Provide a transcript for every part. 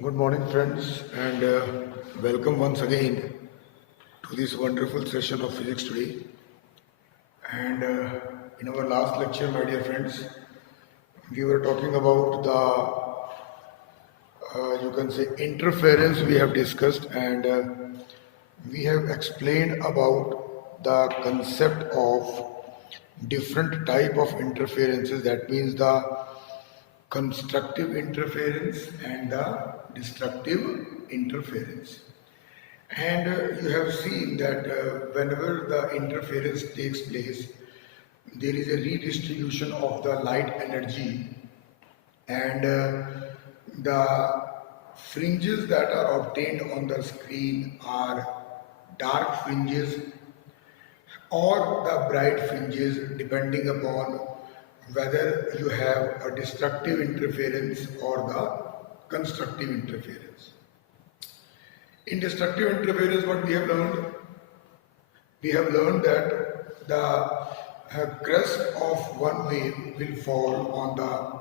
Good morning, friends, and welcome once again to this wonderful session of physics today. And in our last lecture, my dear friends, we were talking about you can say, interference we have discussed, and we have explained about the concept of different type of interferences. That means the constructive interference and the destructive interference. And you have seen that whenever the interference takes place, there is a redistribution of the light energy, and the fringes that are obtained on the screen are dark fringes or the bright fringes, depending upon whether you have a destructive interference or the constructive interference. In destructive interference, what we have learned? We have learned that the crest of one wave will fall on the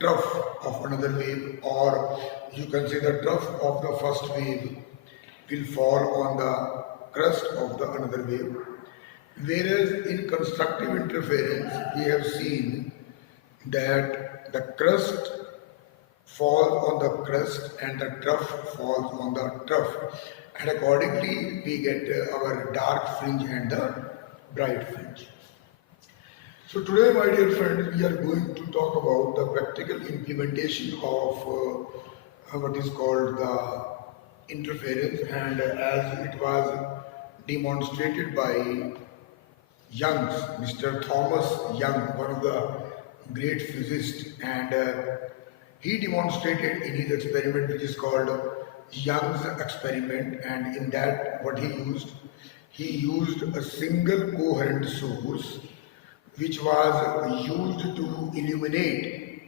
trough of another wave, or you can say the trough of the first wave will fall on the crest of the another wave. Whereas in constructive interference, we have seen that the crest falls on the crest and the trough falls on the trough, and accordingly we get our dark fringe and the bright fringe. So today, my dear friends, we are going to talk about the practical implementation of what is called the interference, and as it was demonstrated by Young's, Mr. Thomas Young, one of the great physicists, and he demonstrated in his experiment, which is called Young's experiment, and in that what he used a single coherent source which was used to illuminate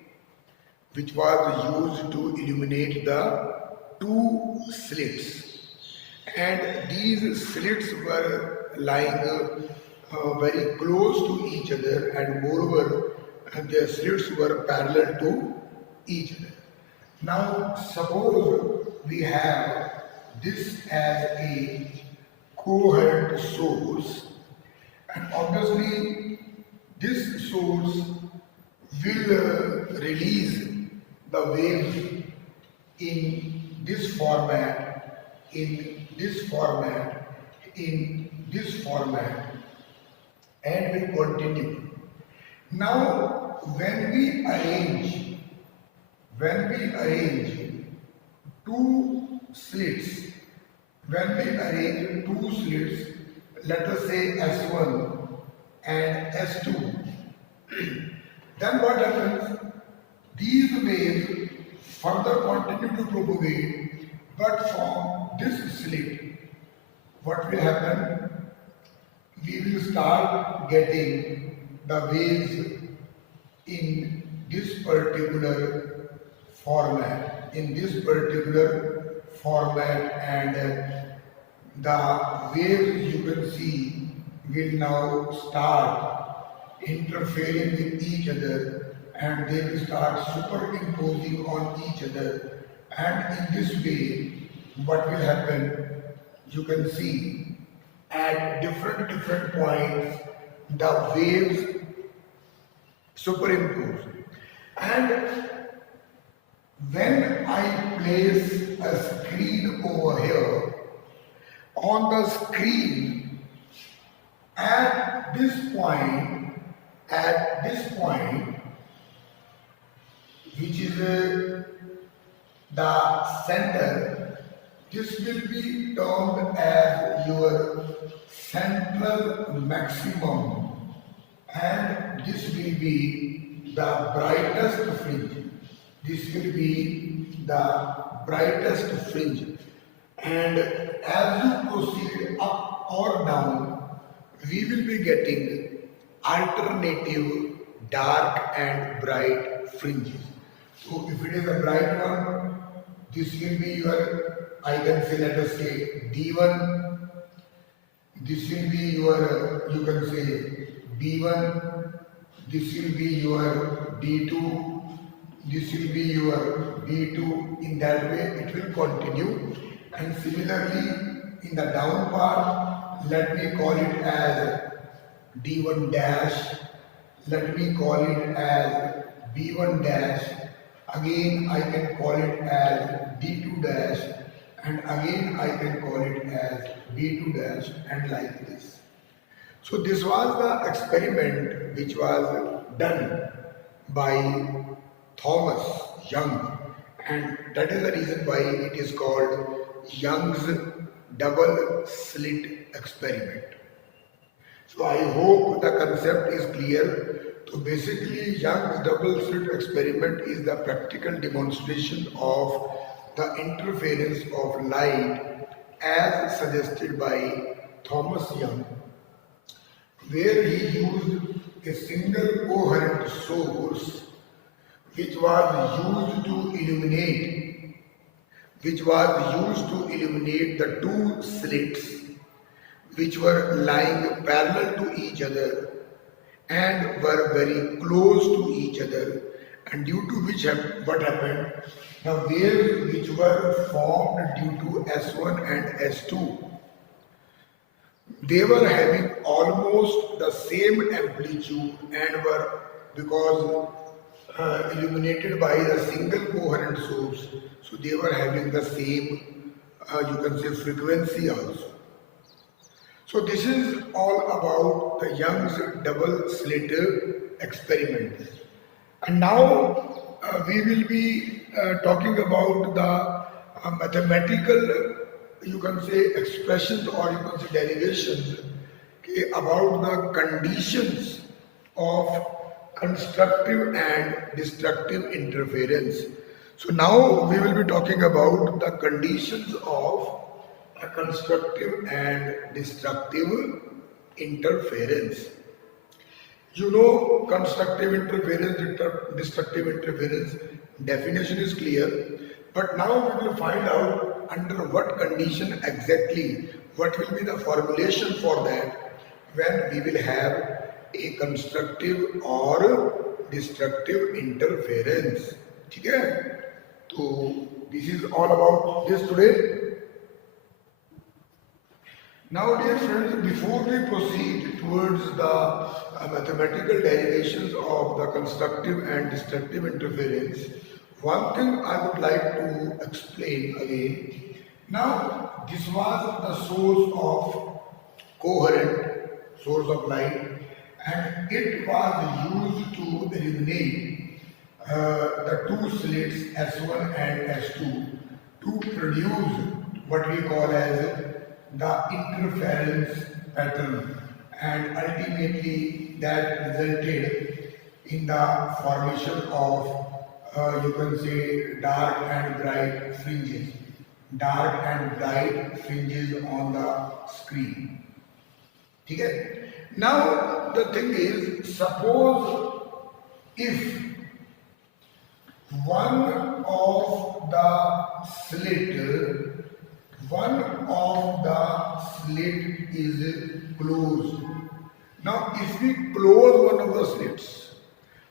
the two slits, and these slits were lying very close to each other, and moreover their slits were parallel to each other. Now suppose we have this as a coherent source, and obviously this source will release the waves in this format, in this format, in this format, and will continue. Now when we arrange two slits, let us say S1 and S2, then what happens? These waves further continue to propagate, but from this slit, what will happen? We will start getting the waves in this particular format, and the waves, you can see, will now start interfering with each other, and they will start superimposing on each other, and in this way what will happen? You can see at different points the waves superimpose, and when I place a screen over here, on the screen at this point, which is the center, this will be termed as your central maximum, and this will be the brightest fringe. And as you proceed up or down, we will be getting alternative dark and bright fringes. So if it is a bright one, this will be your, I can say, let us say D1. This will be your, you can say, B1. This will be your D2. This will be your B2, in that way it will continue. And similarly in the down part, let me call it as D1 dash, let me call it as B1 dash, again I can call it as D2 dash, and again I can call it as B2 dash, and like this. So this was the experiment which was done by Thomas Young, and that is the reason why it is called Young's double slit experiment. So I hope the concept is clear. So basically Young's double slit experiment is the practical demonstration of the interference of light as suggested by Thomas Young, where he used a single coherent source which was used to illuminate the two slits which were lying parallel to each other and were very close to each other, and due to which what happened, the waves which were formed due to S1 and S2, they were having almost the same amplitude and were, because illuminated by the single coherent source, so they were having the same you can say frequency also. So this is all about the Young's double slit experiment. And now we will be talking about the mathematical, you can say, expressions, or you can say derivations, okay, about the conditions of constructive and destructive interference. So now we will be talking about the conditions of a constructive and destructive interference. You know, constructive interference, destructive interference, definition is clear, but now we will find out under what condition exactly, what will be the formulation for that when we will have a constructive or destructive interference. Okay? So this is all about this today. Now dear friends, before we proceed towards the mathematical derivations of the constructive and destructive interference, one thing I would like to explain again. Now this was the source of coherent source of light, and it was used to illuminate the two slits S1 and S2 to produce what we call as the interference pattern, and ultimately that resulted in the formation of you can say dark and bright fringes on the screen. Okay? Now the thing is, suppose if one of the slit is closed. Now if we close one of the slits,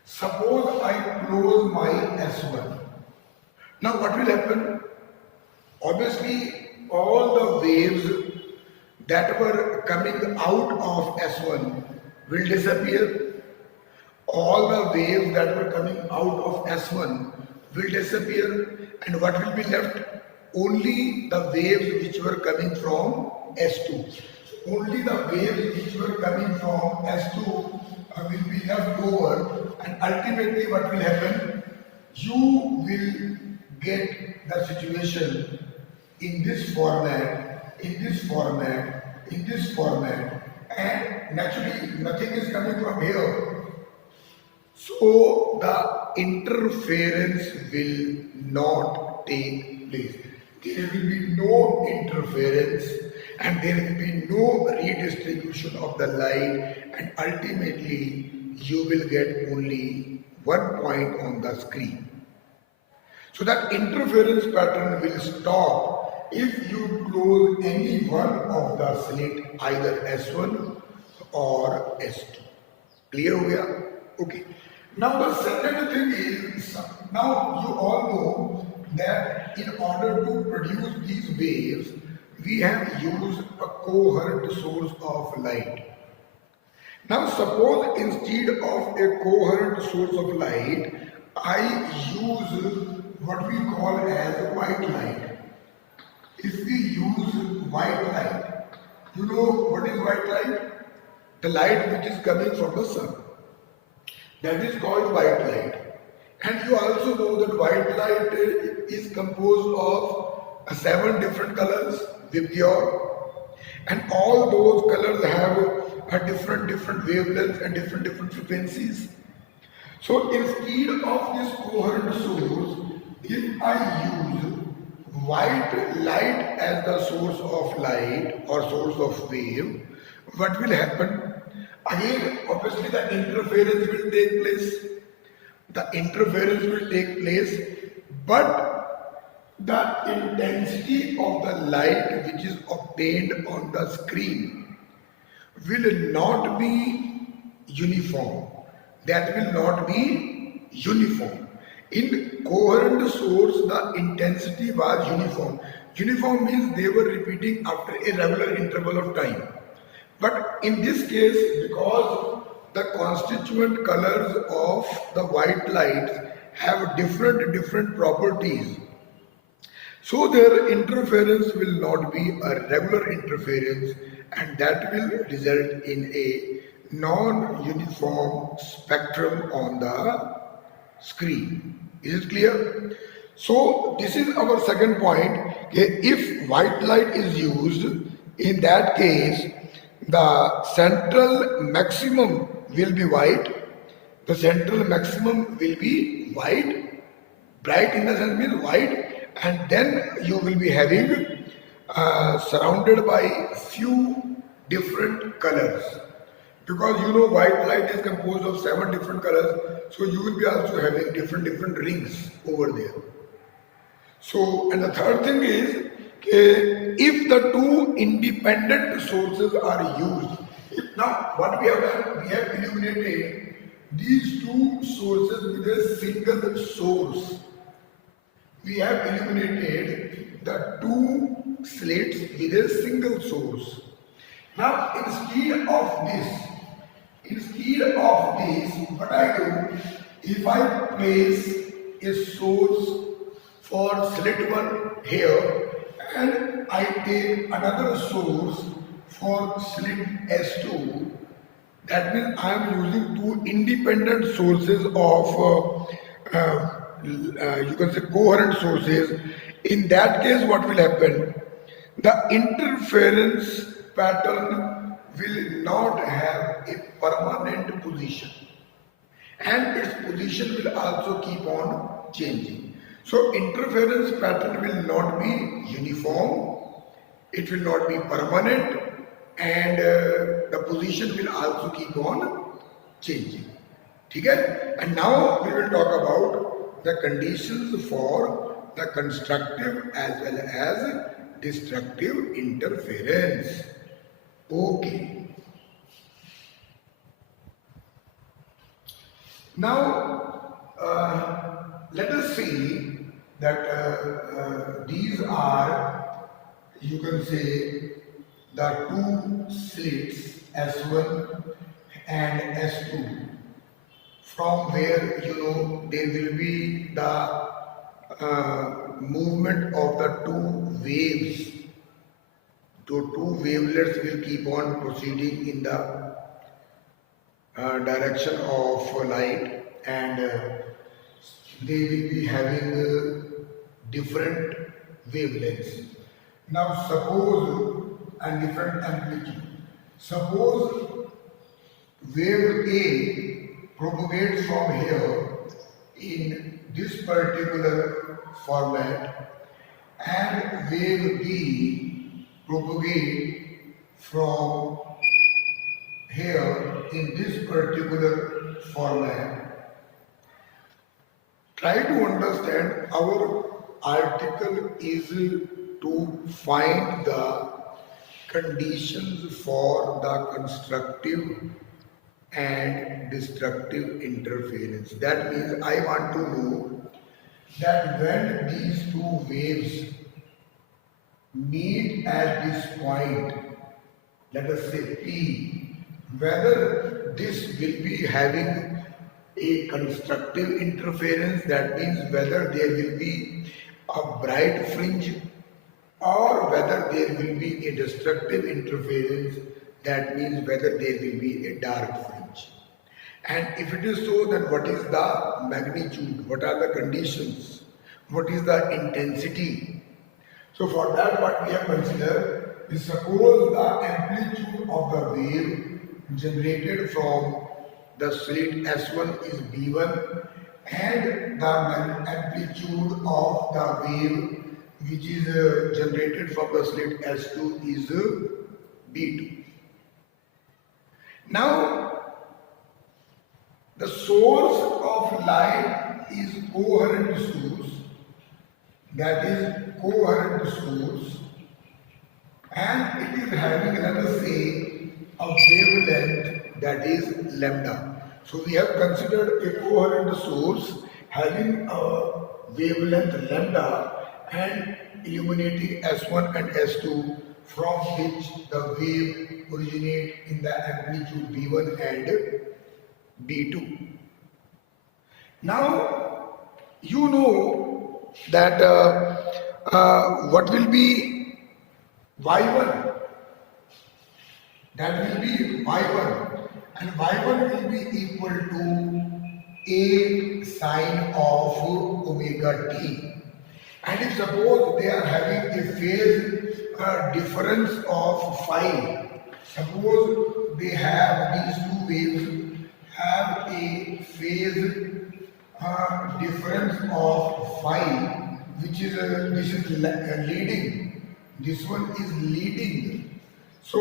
suppose I close my S1. Now what will happen? Obviously all the waves that were coming out of S1 will disappear. All the waves that were coming out of S1 will disappear, and what will be left? Only the waves which were coming from S2. Only the waves which were coming from S2 will be left over, and ultimately what will happen? You will get the situation in this format, and naturally nothing is coming from here. So the interference will not take place. There will be no interference, and there will be no redistribution of the light, and ultimately you will get only 1 point on the screen. So that interference pattern will stop if you close any one of the slit, either S1 or S2. Clear ho gaya? Okay. Now the second thing is, now you all know that in order to produce these waves, we have used a coherent source of light. Now suppose instead of a coherent source of light, I use what we call as white light. If we use white light, you know what is white light? The light which is coming from the sun. That is called white light. And you also know that white light is composed of 7 different colors, Vibgyor. And all those colors have a different wavelengths and different frequencies. So instead of this coherent source, if I use white light as the source of light or source of wave, what will happen? Again, obviously the interference will take place. The interference will take place, but the intensity of the light which is obtained on the screen will not be uniform. That will not be uniform. In coherent source, the intensity was uniform. Uniform means they were repeating after a regular interval of time. But in this case, because the constituent colors of the white lights have different properties, so their interference will not be a regular interference, and that will result in a non-uniform spectrum on the screen. Is it clear? So this is our second point. If white light is used, in that case the central maximum will be white. The central maximum will be white. Bright in the sense means white, and then you will be having surrounded by few different colors. Because you know white light is composed of 7 different colors, so you will be also having different rings over there. So, and the third thing is, if the two independent sources are used, now what we have done, we have illuminated these two sources with a single source. We have illuminated the two slates with a single source. Now instead of this, what I do, if I place a source for slit 1 here and I take another source for slit S2, that means I am using two independent sources of you can say coherent sources. In that case, what will happen? The interference pattern will not have a permanent position, and its position will also keep on changing. So interference pattern will not be uniform, it will not be permanent, and the position will also keep on changing. Okay? And now we will talk about the conditions for the constructive as well as destructive interference. Okay. Now let us see that these are, you can say, the two slits S1 and S2, from where you know there will be the movement of the two waves. The two wavelets will keep on proceeding in the direction of light, and they will be having different wavelengths. Now suppose, and different amplitude. Suppose wave A propagates from here in this particular format, and wave B propagate from here in this particular format. Try to understand, our article is to find the conditions for the constructive and destructive interference. That means I want to know that when these two waves meet at this point, let us say P, whether this will be having a constructive interference, that means whether there will be a bright fringe, or whether there will be a destructive interference, that means whether there will be a dark fringe. And if it is so, then what is the magnitude? What are the conditions? What is the intensity? So for that, what we have considered is, suppose the amplitude of the wave generated from the slit S1 is B1 and the amplitude of the wave which is generated from the slit S2 is B2. Now, the source of light is coherent source, that is coherent source, and it is having, let us say, a wavelength that is lambda. So we have considered a coherent source having a wavelength lambda and illuminating S1 and S2, from which the wave originates in the amplitude B1 and B2. Now, you know that what will be Y1? That will be Y1, and Y1 will be equal to A sine of omega t. And if suppose they are having a phase difference of phi, suppose they have these two waves have a phase difference of phi, which is this is leading, this one is leading. So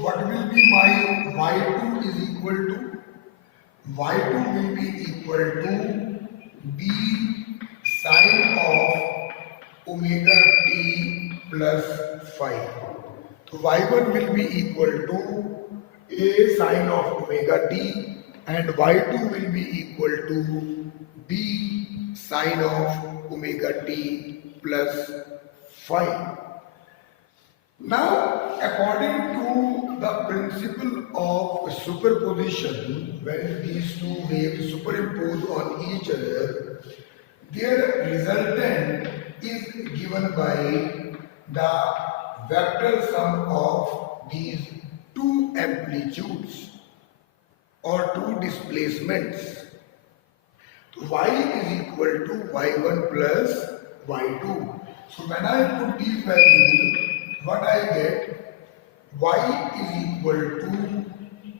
what will be my y2 is equal to, y2 will be equal to b sine of omega t plus phi. So y1 will be equal to a sine of omega t and y2 will be equal to b sine of omega t plus phi. Now, according to the principle of superposition, when these two waves superimpose on each other, their resultant is given by the vector sum of these two amplitudes or two displacements. Y is equal to y1 plus y2. So when I put these values, what I get, y is equal to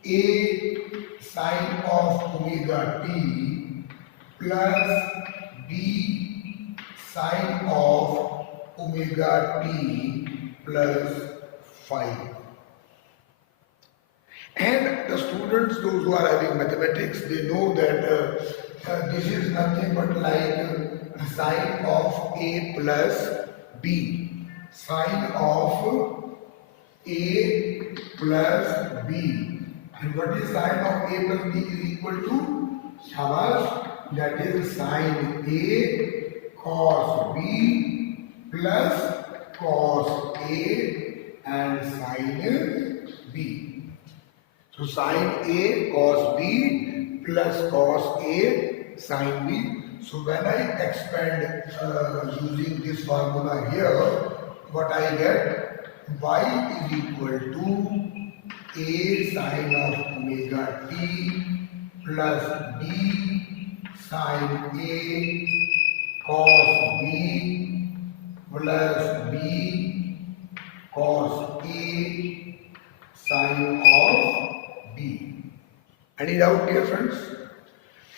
a sine of omega t plus b sine of omega t plus phi. And the students, those who are having mathematics, they know that this is nothing but like sine of a plus b. Sine of a plus b. And what is sine of a plus b is equal to? Shabash, that is sine a cos b plus cos a and sine b. So sine a cos b plus cos a sine b. So when I expand using this formula here, what I get, y is equal to a sine of omega t plus b sine a cos b plus b cos a sine of b. Any doubt, dear friends?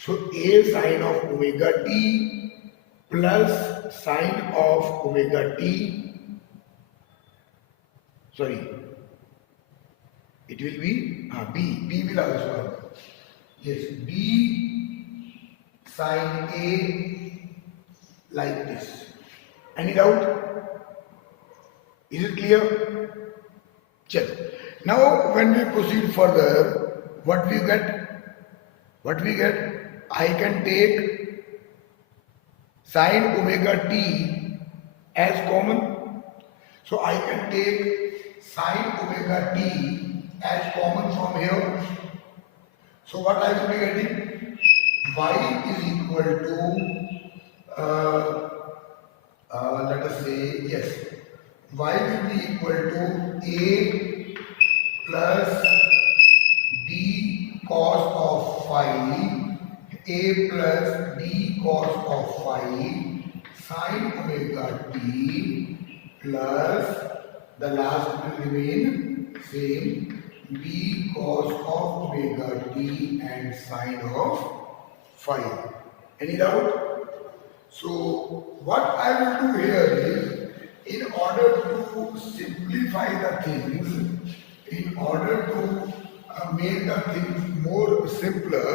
So a sine of omega t plus sine of omega t, sorry, it will be b will also have, yes, b sine a like this. Any doubt? Is it clear? Check. Now when we proceed further, what we get? I can take sine omega t as common. So I can take sine omega t as common from here. So what I will be getting? Y is equal to, let us say, yes, y will be equal to a plus b cos of phi, a plus b cos of phi sine omega t plus the last will remain same b cos of omega t and sine of phi. Any doubt? So what I will do here is, in order to simplify the things, in order to make the things more simpler,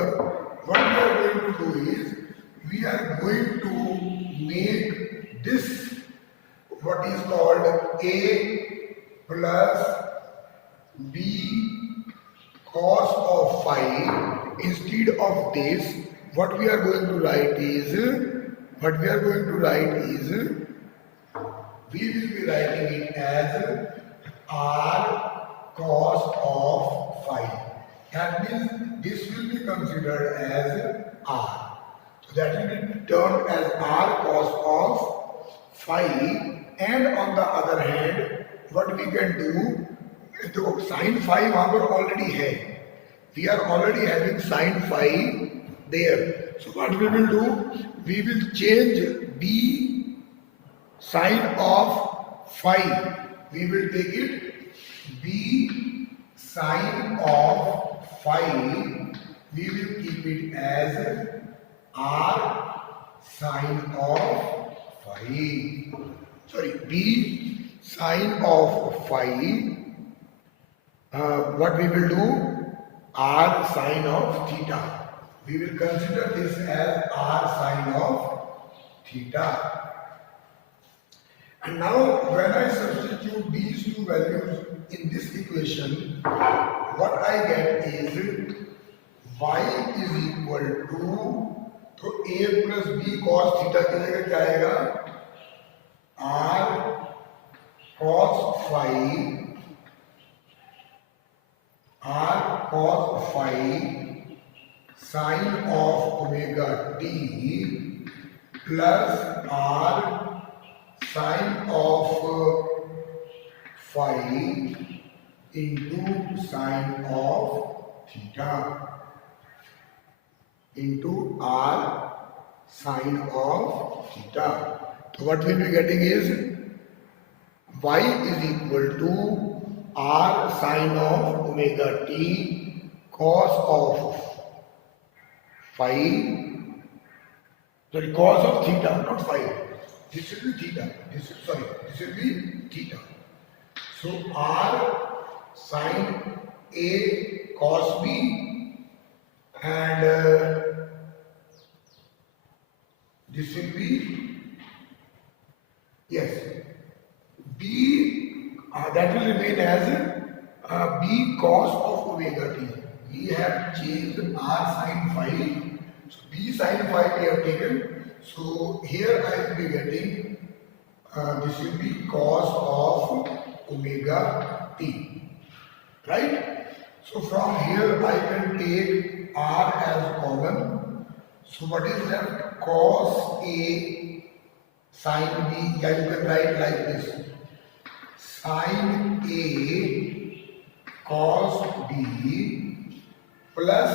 what we are going to do is, we are going to make this what is called a plus b cos of phi. Instead of this, what we are going to write is, we will be writing it as r cos of phi. That means this will be considered as r. So that will be termed as r cos of phi. And on the other hand, what we can do, तो sin phi वहाँ पर already है. We are already having sin phi there. So what we will do, we will change b sine of phi. We will take it b sine of phi. We will keep it as r sine of phi. Sorry, b sine of phi. What we will do? R sine of theta. We will consider this as r sine of theta. And now when I substitute these two values in this equation, what I get is y is equal to a plus b cos theta की जगह क्या आएगा? R cos phi sine of omega t plus r sine of phi into sine of theta into r sine of theta. So what we will be getting is y is equal to r sine of omega t cos of phi, sorry, cos of theta, not phi. This will be theta. This will be theta. So r sine a cos b and this will be, yes, b that will remain as b cos of omega t. We have changed r sine phi. So b sine phi we have taken. So here I will be getting this will be cos of omega t. Right? So from here I can take r as common. So what is left? Cos a sine b. Yeah, you can write like this. Sine a cos b plus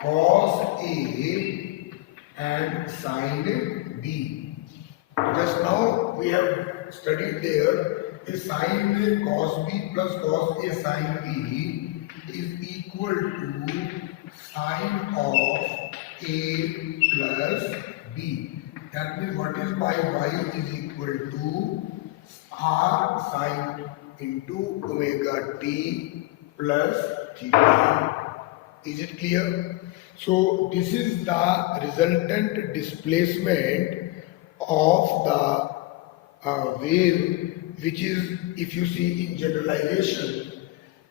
cos a and sine b. Just now we have studied there a sine cos b plus cos a sine b is equal to sine of a plus b. That means what is my y is equal to r sine into omega t plus theta. Is it clear? So this is the resultant displacement of the wave, which is, if you see in generalization,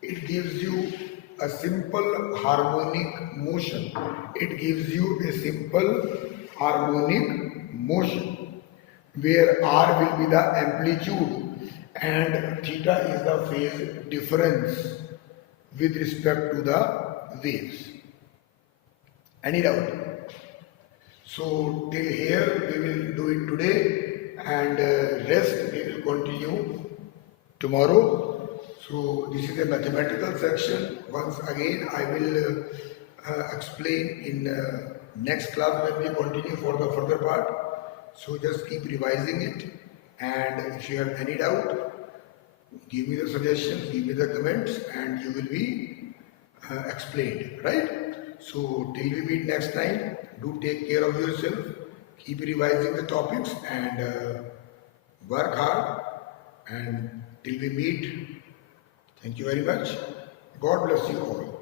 it gives you a simple harmonic motion. It gives you a simple harmonic motion, where r will be the amplitude and theta is the phase difference with respect to the waves. Any doubt? So till here we will do it today, and rest we will continue tomorrow. So this is a mathematical section. Once again I will explain in next class when we continue for the further part. So just keep revising it, and if you have any doubt, give me the suggestions, give me the comments, and you will be explained, right? So till we meet next time, do take care of yourself, keep revising the topics, and work hard. And till we meet, thank you very much. God bless you all.